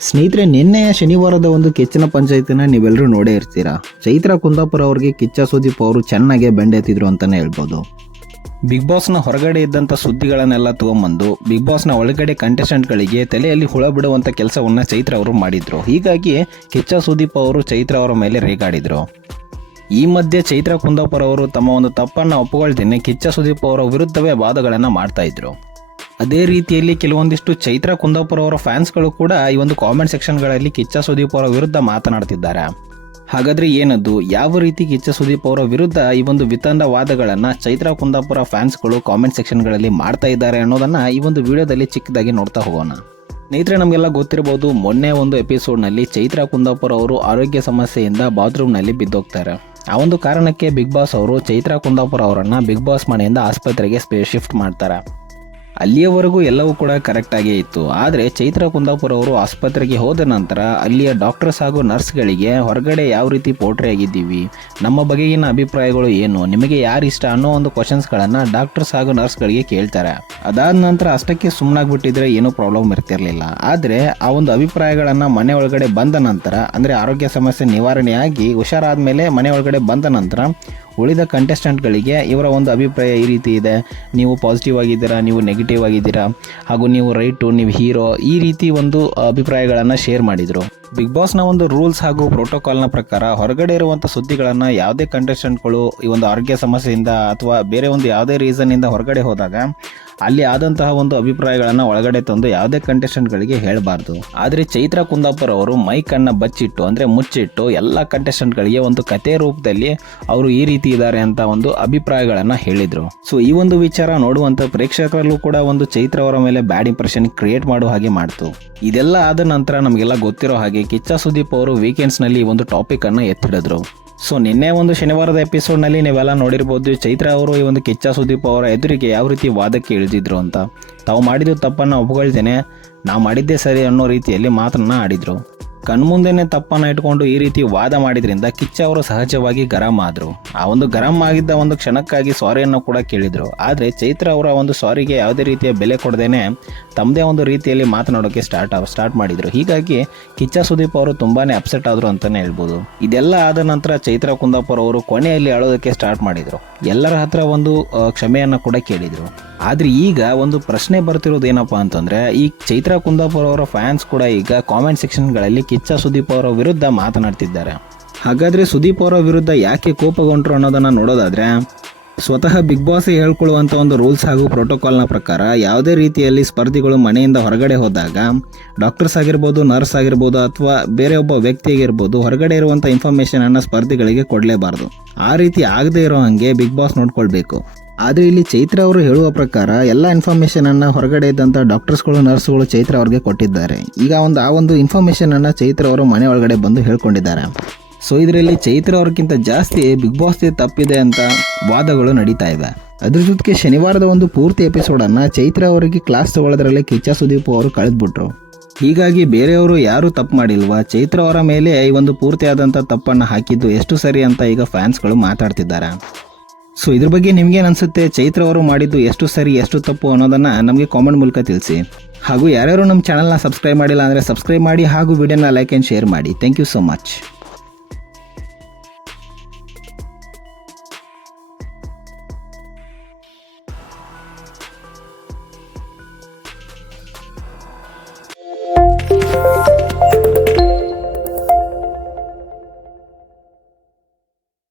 ಸ್ನೇಹಿತರೆ ನಿನ್ನೆಯ ಶನಿವಾರದ ಒಂದು ಕಿಚ್ಚನ ಪಂಚಾಯತಿನ ನೀವೆಲ್ಲರೂ ನೋಡೇ ಇರ್ತೀರಾ? ಚೈತ್ರ ಕುಂದಾಪುರ ಅವರಿಗೆ ಕಿಚ್ಚ ಸುದೀಪ್ ಅವರು ಚೆನ್ನಾಗೆ ಬೆಂಡೆತ್ತಿದ್ರು ಅಂತಾನೆ ಹೇಳ್ಬೋದು. ಬಿಗ್ ಬಾಸ್ನ ಹೊರಗಡೆ ಇದ್ದಂಥ ಸುದ್ದಿಗಳನ್ನೆಲ್ಲ ತಗೊಂಬಂದು, ಬಿಗ್ ಬಾಸ್ನ ಒಳಗಡೆ ಕಂಟೆಸ್ಟೆಂಟ್ಗಳಿಗೆ ತಲೆಯಲ್ಲಿ ಹುಳ ಬಿಡುವಂಥ ಕೆಲಸವನ್ನು ಚೈತ್ರ ಅವರು ಮಾಡಿದ್ರು. ಹೀಗಾಗಿ ಕಿಚ್ಚ ಸುದೀಪ್ ಅವರು ಚೈತ್ರ ಅವರ ಮೇಲೆ ರೇಗಾಡಿದರು. ಈ ಮಧ್ಯೆ ಚೈತ್ರ ಕುಂದಾಪುರ ಅವರು ತಮ್ಮ ಒಂದು ತಪ್ಪನ್ನು ಒಪ್ಪುಗೊಳ್ತೀನಿ ಕಿಚ್ಚ ಸುದೀಪ್ ಅವರ ವಿರುದ್ಧವೇ ವಾದಗಳನ್ನು ಮಾಡ್ತಾ ಇದ್ರು. ಅದೇ ರೀತಿಯಲ್ಲಿ ಕೆಲವೊಂದಿಷ್ಟು ಚೈತ್ರ ಕುಂದಾಪುರ ಅವರ ಫ್ಯಾನ್ಸ್ಗಳು ಕೂಡ ಈ ಒಂದು ಕಾಮೆಂಟ್ ಸೆಕ್ಷನ್ಗಳಲ್ಲಿ ಕಿಚ್ಚ ಸುದೀಪ್ ಅವರ ವಿರುದ್ಧ ಮಾತನಾಡ್ತಿದ್ದಾರೆ. ಹಾಗಾದ್ರೆ ಏನದು ಯಾವ ರೀತಿ ಕಿಚ್ಚ ಸುದೀಪ್ ಅವರ ವಿರುದ್ಧ ಈ ಒಂದು ವಿತಂಡ ವಾದಗಳನ್ನು ಚೈತ್ರ ಕುಂದಾಪುರ ಫ್ಯಾನ್ಸ್ಗಳು ಕಾಮೆಂಟ್ ಸೆಕ್ಷನ್ಗಳಲ್ಲಿ ಮಾಡ್ತಾ ಇದ್ದಾರೆ ಅನ್ನೋದನ್ನು ಈ ಒಂದು ವಿಡಿಯೋದಲ್ಲಿ ಚಿಕ್ಕದಾಗಿ ನೋಡ್ತಾ ಹೋಗೋಣ. ಸ್ನೇಹಿತರೆ, ನಮಗೆಲ್ಲ ಗೊತ್ತಿರಬಹುದು ಮೊನ್ನೆ ಒಂದು ಎಪಿಸೋಡ್ನಲ್ಲಿ ಚೈತ್ರ ಕುಂದಾಪುರ ಅವರು ಆರೋಗ್ಯ ಸಮಸ್ಯೆಯಿಂದ ಬಾತ್ರೂಮ್ನಲ್ಲಿ ಬಿದ್ದೋಗ್ತಾರೆ. ಆ ಒಂದು ಕಾರಣಕ್ಕೆ ಬಿಗ್ ಬಾಸ್ ಅವರು ಚೈತ್ರ ಕುಂದಾಪುರ ಅವರನ್ನು ಬಿಗ್ ಬಾಸ್ ಮನೆಯಿಂದ ಆಸ್ಪತ್ರೆಗೆ ಸ್ಪೇ, ಶಿಫ್ಟ್ ಮಾಡ್ತಾರೆ. ಅಲ್ಲಿಯವರೆಗೂ ಎಲ್ಲವೂ ಕೂಡ ಕರೆಕ್ಟಾಗೇ ಇತ್ತು. ಆದರೆ ಚೈತ್ರ ಕುಂದಾಪುರ ಅವರು ಆಸ್ಪತ್ರೆಗೆ ಹೋದ ನಂತರ ಅಲ್ಲಿಯ ಡಾಕ್ಟರ್ಸ್ ಹಾಗೂ ನರ್ಸ್ಗಳಿಗೆ ಹೊರಗಡೆ ಯಾವ ರೀತಿ ಪೋಟ್ರಿ ಆಗಿದ್ದೀವಿ? ನಮ್ಮ ಬಗೆಗಿನ ಅಭಿಪ್ರಾಯಗಳು ಏನು? ನಿಮಗೆ ಯಾರು ಇಷ್ಟ ಅನ್ನೋ ಒಂದು ಕ್ವಶನ್ಸ್ಗಳನ್ನು ಡಾಕ್ಟರ್ಸ್ ಹಾಗೂ ನರ್ಸ್ಗಳಿಗೆ ಕೇಳ್ತಾರೆ. ಅದಾದ ನಂತರ ಅಷ್ಟಕ್ಕೆ ಸುಮ್ಮನಾಗ್ಬಿಟ್ಟಿದ್ರೆ ಏನೂ ಪ್ರಾಬ್ಲಮ್ ಇರ್ತಿರಲಿಲ್ಲ. ಆದರೆ ಆ ಒಂದು ಅಭಿಪ್ರಾಯಗಳನ್ನು ಮನೆ ಒಳಗಡೆ ಬಂದ ನಂತರ, ಅಂದರೆ ಆರೋಗ್ಯ ಸಮಸ್ಯೆ ನಿವಾರಣೆಯಾಗಿ ಹುಷಾರಾದ ಮೇಲೆ ಮನೆ ಒಳಗಡೆ ಬಂದ ನಂತರ ಉಳಿದ ಕಂಟೆಸ್ಟೆಂಟ್ಗಳಿಗೆ ಇವರ ಒಂದು ಅಭಿಪ್ರಾಯ ಈ ರೀತಿ ಇದೆ. ನೀವು ಪಾಸಿಟಿವ್ ಆಗಿದ್ದೀರಾ, ನೀವು ನೆಗೆಟಿವ್ ಆಗಿದ್ದೀರಾ, ಹಾಗೂ ನೀವು ರೈಟು ನೀವು ಹೀರೋ ಈ ರೀತಿ ಒಂದು ಅಭಿಪ್ರಾಯಗಳನ್ನು ಶೇರ್ ಮಾಡಿದರು. ಬಿಗ್ ಬಾಸ್ನ ಒಂದು ರೂಲ್ಸ್ ಹಾಗೂ ಪ್ರೋಟೋಕಾಲ್ನ ಪ್ರಕಾರ ಹೊರಗಡೆ ಇರುವಂಥ ಸುದ್ದಿಗಳನ್ನು ಯಾವುದೇ ಕಂಟೆಸ್ಟೆಂಟ್ಗಳು ಈ ಒಂದು ಆರೋಗ್ಯ ಸಮಸ್ಯೆಯಿಂದ ಅಥವಾ ಬೇರೆ ಒಂದು ಯಾವುದೇ ರೀಸನ್ನಿಂದ ಹೊರಗಡೆ ಹೋದಾಗ ಅಲ್ಲಿ ಆದಂತಹ ಒಂದು ಅಭಿಪ್ರಾಯಗಳನ್ನು ಒಳಗಡೆ ತಂದು ಯಾವುದೇ ಕಂಟೆಸ್ಟೆಂಟ್ಗಳಿಗೆ ಹೇಳಬಾರ್ದು. ಆದರೆ ಚೈತ್ರ ಕುಂದಾಪುರ ಅವರು ಮೈಕನ್ನು ಬಚ್ಚಿಟ್ಟು, ಅಂದರೆ ಮುಚ್ಚಿಟ್ಟು ಎಲ್ಲ ಕಂಟೆಸ್ಟೆಂಟ್ಗಳಿಗೆ ಒಂದು ಕತೆ ರೂಪದಲ್ಲಿ ಅವರು ಈ ರೀತಿ ಇದ್ದಾರೆ ಅಂತ ಒಂದು ಅಭಿಪ್ರಾಯಗಳನ್ನು ಹೇಳಿದರು. ಸೊ ಈ ಒಂದು ವಿಚಾರ ನೋಡುವಂಥ ಪ್ರೇಕ್ಷಕರಲ್ಲೂ ಕೂಡ ಒಂದು ಚೈತ್ರ ಅವರ ಮೇಲೆ ಬ್ಯಾಡ್ ಇಂಪ್ರೆಷನ್ ಕ್ರಿಯೇಟ್ ಮಾಡುವ ಹಾಗೆ ಮಾಡ್ತು. ಇದೆಲ್ಲ ಆದ ನಂತರ ನಮಗೆಲ್ಲ ಗೊತ್ತಿರೋ ಹಾಗೆ ಕಿಚ್ಚ ಸುದೀಪ್ ಅವರು ವೀಕೆಂಡ್ಸ್ನಲ್ಲಿ ಈ ಒಂದು ಟಾಪಿಕನ್ನು ಎತ್ತಿಡಿದ್ರು. ಸೊ ನಿನ್ನೆ ಒಂದು ಶನಿವಾರದ ಎಪಿಸೋಡ್ನಲ್ಲಿ ನೀವೆಲ್ಲ ನೋಡಿರ್ಬೋದು ಚೈತ್ರ ಅವರು ಈ ಒಂದು ಕಿಚ್ಚ ಸುದೀಪ್ ಅವರ ಎದುರಿಗೆ ಯಾವ ರೀತಿ ವಾದಕ್ಕೆ ಇಳಿದಿದ್ರು ಅಂತ. ತಾವು ಮಾಡಿದ್ದು ತಪ್ಪನ್ನು ಒಪ್ಕೊಳ್ತೇನೆ. ನಾವು ಮಾಡಿದ್ದೇ ಸರಿ ಅನ್ನೋ ರೀತಿಯಲ್ಲಿ ಮಾತನ್ನ ಆಡಿದ್ರು. ಕಣ್ಮುಂದೆನೆ ತಪ್ಪನ್ನು ಇಟ್ಕೊಂಡು ಈ ರೀತಿ ವಾದ ಮಾಡಿದ್ರಿಂದ ಕಿಚ್ಚ ಅವರು ಸಹಜವಾಗಿ ಗರಂ ಆದರು. ಆ ಒಂದು ಗರಂ ಆಗಿದ್ದ ಒಂದು ಕ್ಷಣಕ್ಕಾಗಿ ಸಾರಿಯನ್ನು ಕೂಡ ಕೇಳಿದರು. ಆದರೆ ಚೈತ್ರ ಅವರ ಒಂದು ಸಾರಿಗೆ ಯಾವುದೇ ರೀತಿಯ ಬೆಲೆ ಕೊಡದೇನೆ ತಮ್ಮದೇ ಒಂದು ರೀತಿಯಲ್ಲಿ ಮಾತನಾಡೋಕ್ಕೆ ಸ್ಟಾರ್ಟ್ ಸ್ಟಾರ್ಟ್ ಮಾಡಿದರು. ಹೀಗಾಗಿ ಕಿಚ್ಚ ಸುದೀಪ್ ಅವರು ತುಂಬಾ ಅಪ್ಸೆಟ್ ಆದರು ಅಂತಲೇ ಹೇಳ್ಬೋದು. ಇದೆಲ್ಲ ಆದ ನಂತರ ಚೈತ್ರ ಕುಂದಾಪುರ ಅವರು ಕೊನೆಯಲ್ಲಿ ಅಳೋದಕ್ಕೆ ಸ್ಟಾರ್ಟ್ ಮಾಡಿದರು. ಎಲ್ಲರ ಹತ್ರ ಒಂದು ಕ್ಷಮೆಯನ್ನು ಕೂಡ ಕೇಳಿದರು. ಆದರೆ ಈಗ ಒಂದು ಪ್ರಶ್ನೆ ಬರ್ತಿರೋದು ಏನಪ್ಪ ಅಂತಂದರೆ, ಈ ಚೈತ್ರ ಕುಂದಾಪುರ ಅವರ ಫ್ಯಾನ್ಸ್ ಕೂಡ ಈಗ ಕಾಮೆಂಟ್ ಸೆಕ್ಷನ್ಗಳಲ್ಲಿ ಕಿಚ್ಚ ಸುದೀಪ್ ಅವರ ವಿರುದ್ಧ ಮಾತನಾಡ್ತಿದ್ದಾರೆ. ಹಾಗಾದರೆ ಸುದೀಪ್ ಅವರ ವಿರುದ್ಧ ಯಾಕೆ ಕೋಪಗೊಂಡ್ರು ಅನ್ನೋದನ್ನು ನೋಡೋದಾದರೆ, ಸ್ವತಃ ಬಿಗ್ ಬಾಸ್ ಹೇಳ್ಕೊಳ್ಳುವಂಥ ಒಂದು ರೂಲ್ಸ್ ಹಾಗೂ ಪ್ರೋಟೋಕಾಲ್ನ ಪ್ರಕಾರ ಯಾವುದೇ ರೀತಿಯಲ್ಲಿ ಸ್ಪರ್ಧಿಗಳು ಮನೆಯಿಂದ ಹೊರಗಡೆ ಹೋದಾಗ ಡಾಕ್ಟರ್ಸ್ ಆಗಿರ್ಬೋದು ನರ್ಸ್ ಆಗಿರ್ಬೋದು ಅಥವಾ ಬೇರೆ ಒಬ್ಬ ವ್ಯಕ್ತಿ ಆಗಿರ್ಬೋದು ಹೊರಗಡೆ ಇರುವಂಥ ಇನ್ಫಾರ್ಮೇಷನನ್ನು ಸ್ಪರ್ಧಿಗಳಿಗೆ ಕೊಡಲೇಬಾರ್ದು. ಆ ರೀತಿ ಆಗದೇ ಇರೋ ಹಾಗೆ ಬಿಗ್ ಬಾಸ್ ನೋಡ್ಕೊಳ್ಬೇಕು. ಆದರೆ ಇಲ್ಲಿ ಚೈತ್ರ ಅವರು ಹೇಳುವ ಪ್ರಕಾರ ಎಲ್ಲ ಇನ್ಫಾರ್ಮೇಷನನ್ನು ಹೊರಗಡೆ ಇದ್ದಂಥ ಡಾಕ್ಟರ್ಸ್ಗಳು ನರ್ಸ್ಗಳು ಚೈತ್ರ ಅವ್ರಿಗೆ ಕೊಟ್ಟಿದ್ದಾರೆ. ಈಗ ಒಂದು ಆ ಒಂದು ಇನ್ಫಾರ್ಮೇಷನನ್ನು ಚೈತ್ರ ಅವರು ಮನೆ ಒಳಗಡೆ ಬಂದು ಹೇಳ್ಕೊಂಡಿದ್ದಾರೆ. ಸೊ ಇದರಲ್ಲಿ ಚೈತ್ರ ಅವ್ರಿಗಿಂತ ಜಾಸ್ತಿ ಬಿಗ್ ಬಾಸ್ ತಪ್ಪಿದೆ ಅಂತ ವಾದಗಳು ನಡೀತಾ ಇವೆ. ಅದ್ರ ಜೊತೆಗೆ ಶನಿವಾರದ ಒಂದು ಪೂರ್ತಿ ಎಪಿಸೋಡನ್ನು ಚೈತ್ರ ಅವರಿಗೆ ಕ್ಲಾಸ್ ತಗೊಳ್ಳೋದ್ರಲ್ಲಿ ಕಿಚ್ಚ ಸುದೀಪ್ ಅವರು ಕಳೆದ್ಬಿಟ್ರು. ಹೀಗಾಗಿ ಬೇರೆಯವರು ಯಾರೂ ತಪ್ಪು ಮಾಡಿಲ್ವಾ? ಚೈತ್ರ ಅವರ ಮೇಲೆ ಈ ಒಂದು ಪೂರ್ತಿಯಾದಂಥ ತಪ್ಪನ್ನು ಹಾಕಿದ್ದು ಎಷ್ಟು ಸರಿ ಅಂತ ಈಗ ಫ್ಯಾನ್ಸ್ಗಳು ಮಾತಾಡ್ತಿದ್ದಾರೆ. ಸೊ ಇದ್ರ ಬಗ್ಗೆ ನಿಮ್ಗೇನು ಅನಿಸುತ್ತೆ? ಚೈತ್ರ ಅವರು ಮಾಡಿದ್ದು ಎಷ್ಟು ಸರಿ, ಎಷ್ಟು ತಪ್ಪು ಅನ್ನೋದನ್ನು ನಮಗೆ ಕಾಮೆಂಟ್ ಮೂಲಕ ತಿಳಿಸಿ. ಹಾಗೂ ಯಾರ್ಯಾರು ನಮ್ಮ ಚಾನಲ್ನ ಸಬ್ಸ್ಕ್ರೈಬ್ ಮಾಡಿಲ್ಲ ಅಂದರೆ ಸಬ್ಸ್ಕ್ರೈಬ್ ಮಾಡಿ ಹಾಗೂ ವಿಡಿಯೋನ ಲೈಕ್ ಆ್ಯಂಡ್ ಶೇರ್ ಮಾಡಿ. Thank you so much